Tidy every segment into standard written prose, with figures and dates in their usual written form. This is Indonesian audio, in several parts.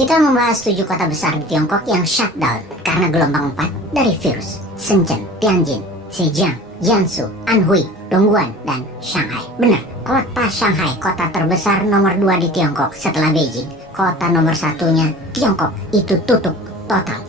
Kita membahas 7 kota besar di Tiongkok yang shutdown karena gelombang 4 dari virus. Shenzhen, Tianjin, Zhejiang, Jiangsu, Anhui, Dongguan, dan Shanghai. Benar, kota Shanghai, kota terbesar nomor 2 di Tiongkok setelah Beijing. Kota nomor satunya Tiongkok itu tutup total.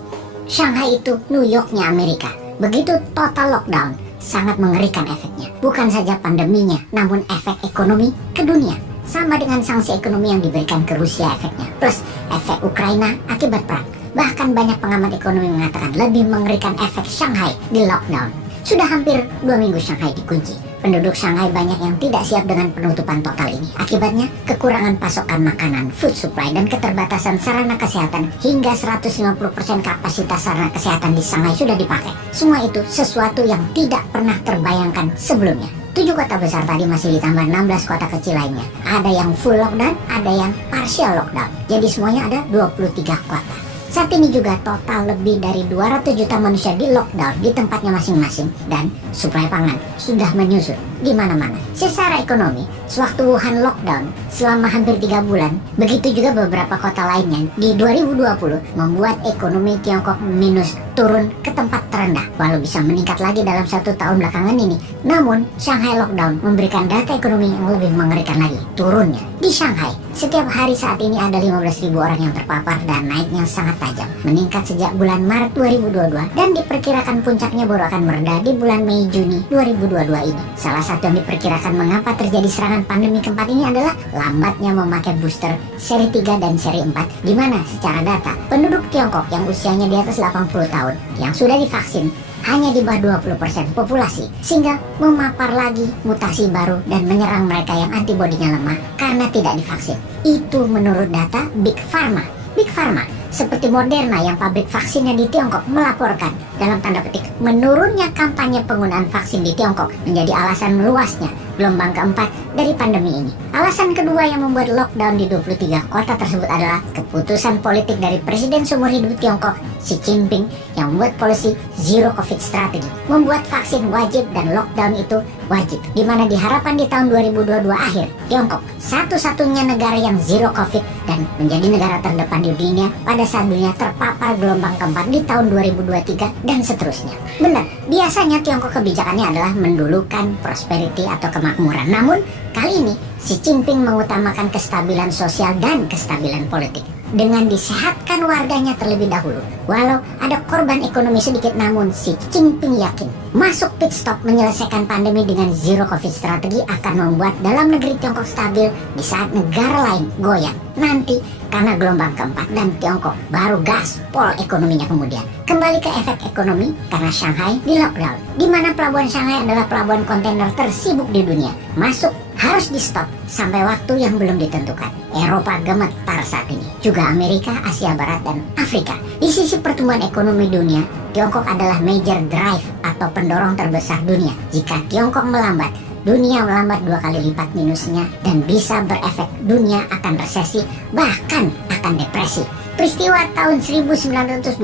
Shanghai itu New Yorknya Amerika. Begitu total lockdown, sangat mengerikan efeknya. Bukan saja pandeminya, namun efek ekonomi ke dunia. Sama dengan sanksi ekonomi yang diberikan ke Rusia efeknya, plus efek Ukraina akibat perang. Bahkan banyak pengamat ekonomi mengatakan lebih mengerikan efek Shanghai di lockdown. Sudah hampir 2 minggu Shanghai dikunci. Penduduk Shanghai banyak yang tidak siap dengan penutupan total ini. Akibatnya kekurangan pasokan makanan, food supply, dan keterbatasan sarana kesehatan hingga 150% kapasitas sarana kesehatan di Shanghai sudah dipakai. Semua itu sesuatu yang tidak pernah terbayangkan sebelumnya. 7 kota besar tadi masih ditambah 16 kota kecil lainnya. Ada yang full lockdown, ada yang partial lockdown. Jadi semuanya ada 23 kota. Saat ini juga total lebih dari 200 juta manusia di lockdown di tempatnya masing-masing. Dan suplai pangan sudah menyusut di mana-mana. Secara ekonomi, sewaktu Wuhan lockdown selama hampir 3 bulan, begitu juga beberapa kota lainnya di 2020 membuat ekonomi Tiongkok minus, turun ke tempat terendah, walau bisa meningkat lagi dalam 1 tahun belakangan ini. Namun, Shanghai lockdown memberikan data ekonomi yang lebih mengerikan lagi, turunnya. Di Shanghai, setiap hari saat ini ada 15.000 orang yang terpapar dan naiknya sangat tajam, meningkat sejak bulan Maret 2022 dan diperkirakan puncaknya baru akan mereda di bulan Mei-Juni 2022 ini. Salah satu yang diperkirakan mengapa terjadi serangan pandemi keempat ini adalah lambatnya memakai booster seri 3 dan seri 4, di mana secara data penduduk Tiongkok yang usianya di atas 80 tahun yang sudah divaksin hanya di bawah 20% populasi, sehingga memapar lagi mutasi baru dan menyerang mereka yang antibodinya lemah karena tidak divaksin. Itu menurut data Big Pharma. Big Pharma seperti Moderna yang pabrik vaksinnya di Tiongkok melaporkan dalam tanda petik menurunnya kampanye penggunaan vaksin di Tiongkok menjadi alasan meluasnya gelombang keempat dari pandemi ini. Alasan kedua yang membuat lockdown di 23 kota tersebut adalah keputusan politik dari Presiden seumur hidup Tiongkok, Xi Jinping, yang membuat polisi Zero Covid Strategy, membuat vaksin wajib dan lockdown itu wajib, di mana diharapkan di tahun 2022 akhir Tiongkok satu-satunya negara yang Zero Covid dan menjadi negara terdepan di dunia pada saat dunia terpapar gelombang keempat di tahun 2023 dan seterusnya. Benar, biasanya Tiongkok kebijakannya adalah mendulukan prosperity atau kemakmuran. Namun kali ini Xi Jinping mengutamakan kestabilan sosial dan kestabilan politik dengan disehatkan warganya terlebih dahulu. Walau ada korban ekonomi sedikit, namun Xi Jinping yakin masuk pit stop menyelesaikan pandemi dengan Zero Covid Strategy akan membuat dalam negeri Tiongkok stabil di saat negara lain goyang nanti karena gelombang keempat, dan Tiongkok baru gaspol ekonominya kemudian. Kembali ke efek ekonomi karena Shanghai di lockdown, di mana pelabuhan Shanghai adalah pelabuhan kontainer tersibuk di dunia. Masuk harus di stop sampai waktu yang belum ditentukan. Eropa gemetar saat ini, juga Amerika, Asia Barat, dan Afrika. Di sisi pertumbuhan ekonomi dunia, Tiongkok adalah major drive atau pendorong terbesar dunia. Jika Tiongkok melambat, dunia melambat 2 kali lipat minusnya dan bisa berefek dunia akan resesi, bahkan akan depresi. Peristiwa tahun 1929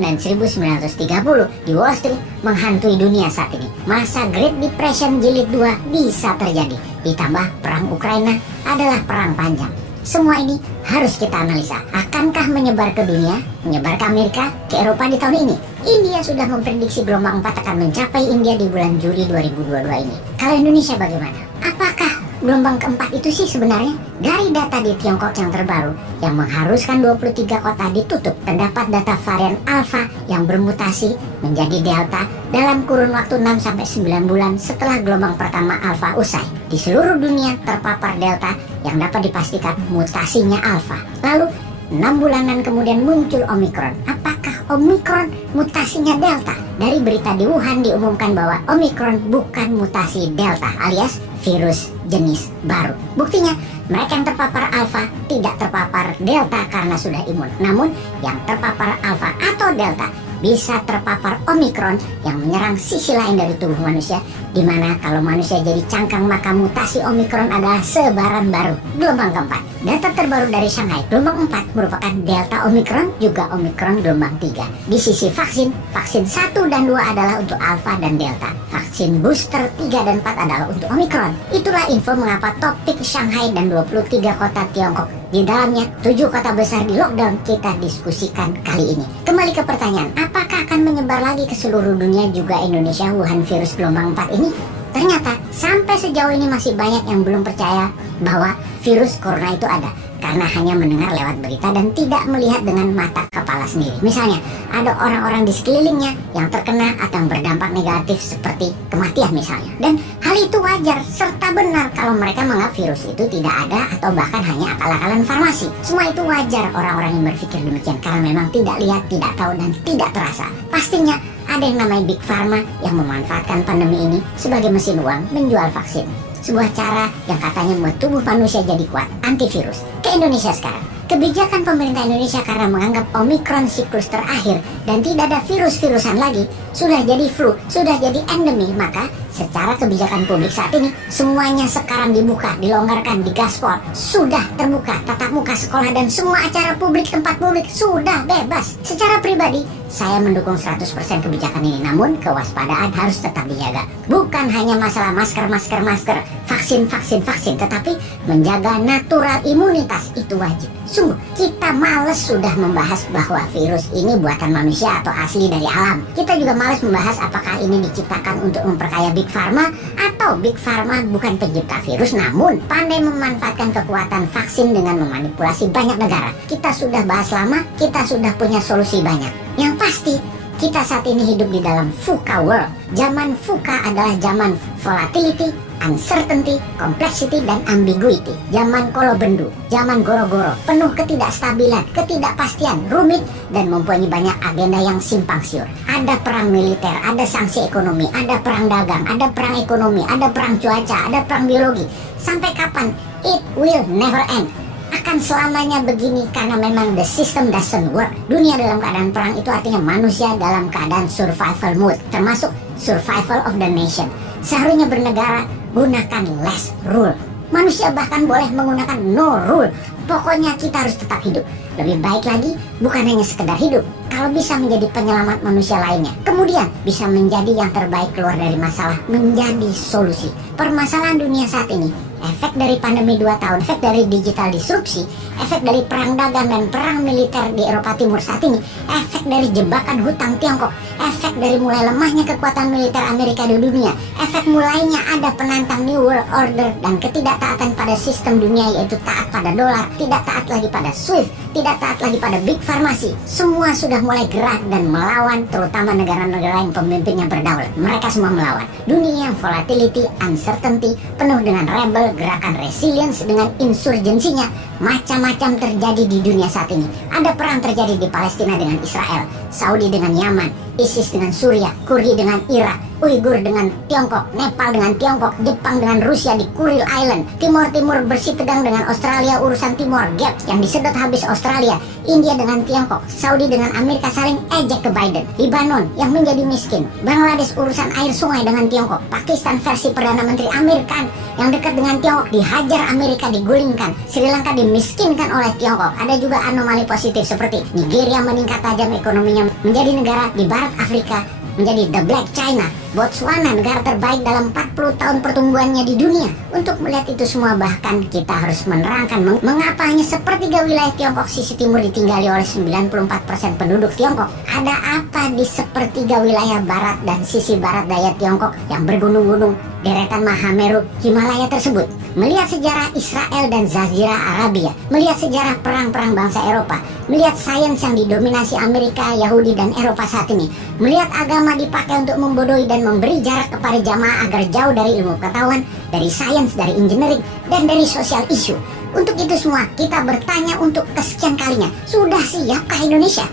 dan 1930 di Wall Street menghantui dunia saat ini. Masa Great Depression Jilid 2 bisa terjadi. Ditambah perang Ukraina adalah perang panjang. Semua ini harus kita analisa. Akankah menyebar ke dunia, menyebar ke Amerika, ke Eropa di tahun ini? India sudah memprediksi gelombang 4 akan mencapai India di bulan Juli 2022 ini. Kalau Indonesia bagaimana? Apakah gelombang keempat itu sih sebenarnya? Dari data di Tiongkok yang terbaru yang mengharuskan 23 kota ditutup, terdapat data varian Alpha yang bermutasi menjadi Delta dalam kurun waktu 6-9 bulan setelah gelombang pertama Alpha usai. Di seluruh dunia terpapar Delta yang dapat dipastikan mutasinya Alpha. Lalu 6 bulanan kemudian muncul Omicron. Apakah Omicron mutasinya Delta? Dari berita di Wuhan diumumkan bahwa Omicron bukan mutasi Delta alias virus jenis baru. Buktinya mereka yang terpapar Alpha tidak terpapar Delta karena sudah imun. Namun yang terpapar Alpha atau Delta bisa terpapar Omicron yang menyerang sisi lain dari tubuh manusia Dimana kalau manusia jadi cangkang maka mutasi Omikron adalah sebaran baru, gelombang keempat. Data terbaru dari Shanghai, gelombang 4 merupakan Delta Omikron, juga Omikron gelombang 3. Di sisi vaksin, vaksin 1 dan 2 adalah untuk Alpha dan Delta. Vaksin booster 3 dan 4 adalah untuk Omikron. Itulah info mengapa topik Shanghai dan 23 kota Tiongkok, di dalamnya 7 kota besar di lockdown, kita diskusikan kali ini. Kembali ke pertanyaan, apakah akan menyebar lagi ke seluruh dunia juga Indonesia Wuhan virus gelombang 4 ini? Ternyata sampai sejauh ini masih banyak yang belum percaya bahwa virus corona itu ada, karena hanya mendengar lewat berita dan tidak melihat dengan mata kepala sendiri. Misalnya, ada orang-orang di sekelilingnya yang terkena atau yang berdampak negatif seperti kematian misalnya. Dan hal itu wajar serta benar kalau mereka menganggap virus itu tidak ada atau bahkan hanya akal-akalan farmasi. Semua itu wajar orang-orang yang berpikir demikian karena memang tidak lihat, tidak tahu, dan tidak terasa. Pastinya ada yang namanya Big Pharma yang memanfaatkan pandemi ini sebagai mesin uang menjual vaksin. Sebuah cara yang katanya membuat tubuh manusia jadi kuat, antivirus. Ke Indonesia sekarang, kebijakan pemerintah Indonesia karena menganggap Omikron siklus terakhir dan tidak ada virus-virusan lagi, sudah jadi flu, sudah jadi endemi, maka secara kebijakan publik saat ini semuanya sekarang dibuka, dilonggarkan, digaspol, sudah terbuka, tatap muka sekolah dan semua acara publik, tempat publik sudah bebas. Secara pribadi, saya mendukung 100% kebijakan ini, namun kewaspadaan harus tetap dijaga. Bukan hanya masalah masker, vaksin, tetapi menjaga natural imunitas itu wajib. Sungguh, kita males sudah membahas bahwa virus ini buatan manusia atau asli dari alam. Kita juga males membahas apakah ini diciptakan untuk memperkaya Big Pharma atau Big Pharma bukan pencipta virus, namun pandai memanfaatkan kekuatan vaksin dengan memanipulasi banyak negara. Kita sudah bahas lama, kita sudah punya solusi banyak. Yang pasti, kita saat ini hidup di dalam VUCA world. Zaman VUCA adalah zaman volatility, uncertainty, complexity, dan ambiguity. Zaman kolobendu, zaman goro-goro, penuh ketidakstabilan, ketidakpastian, rumit, dan mempunyai banyak agenda yang simpang siur. Ada perang militer, ada sanksi ekonomi, ada perang dagang, ada perang ekonomi, ada perang cuaca, ada perang biologi. Sampai kapan? It will never end. Akan selamanya begini karena memang the system doesn't work. Dunia dalam keadaan perang itu artinya manusia dalam keadaan survival mode, termasuk survival of the nation. Seharusnya bernegara gunakan less rule. Manusia bahkan boleh menggunakan no rule. Pokoknya kita harus tetap hidup. Lebih baik lagi bukan hanya sekedar hidup, kalau bisa menjadi penyelamat manusia lainnya. Kemudian bisa menjadi yang terbaik keluar dari masalah, menjadi solusi. Permasalahan dunia saat ini, efek dari pandemi 2 tahun, efek dari digital disrupsi, efek dari perang dagang dan perang militer di Eropa Timur saat ini, efek dari jebakan hutang Tiongkok, efek dari mulai lemahnya kekuatan militer Amerika di dunia, efek mulainya ada penantang New World Order dan ketidaktaatan pada sistem dunia, yaitu taat pada dolar, tidak taat lagi pada SWIFT, tidak taat lagi pada Big Pharmacy. Semua sudah mulai gerak dan melawan, terutama negara-negara yang pemimpinnya berdaulat. Mereka semua melawan. Dunia yang volatility, uncertainty, penuh dengan rebel, gerakan resilience dengan insurgensinya. Macam-macam terjadi di dunia saat ini. Ada perang terjadi di Palestina dengan Israel, Saudi dengan Yaman, ISIS dengan Suriah, Kurdi dengan Irak, Uighur dengan Tiongkok, Nepal dengan Tiongkok, Jepang dengan Rusia di Kuril Island, Timur Timur bersitegang dengan Australia, urusan Timor Gap yang disedot habis Australia, India dengan Tiongkok, Saudi dengan Amerika saling ejek ke Biden, Libanon yang menjadi miskin, Bangladesh urusan air sungai dengan Tiongkok, Pakistan versi Perdana Menteri Amerika yang dekat dengan Tiongkok dihajar Amerika, digulingkan, Sri Lanka dimiskinkan oleh Tiongkok. Ada juga anomali positif seperti Nigeria meningkat tajam ekonominya menjadi negara di barat Afrika, menjadi the Black China, Botswana negara terbaik dalam 40 tahun pertumbuhannya di dunia. Untuk melihat itu semua bahkan kita harus menerangkan mengapa hanya sepertiga wilayah Tiongkok sisi timur ditinggali oleh 94% penduduk Tiongkok. Ada apa di sepertiga wilayah barat dan sisi barat daya Tiongkok yang bergunung-gunung deretan Mahameru Himalaya tersebut? Melihat sejarah Israel dan Jazirah Arabia, melihat sejarah perang-perang bangsa Eropa, melihat sains yang didominasi Amerika, Yahudi, dan Eropa saat ini, melihat agama dipakai untuk membodohi dan memberi jarak kepada jamaah agar jauh dari ilmu pengetahuan, dari sains, dari engineering, dan dari sosial isu. Untuk itu semua, kita bertanya untuk kesekian kalinya, sudah siapkah Indonesia?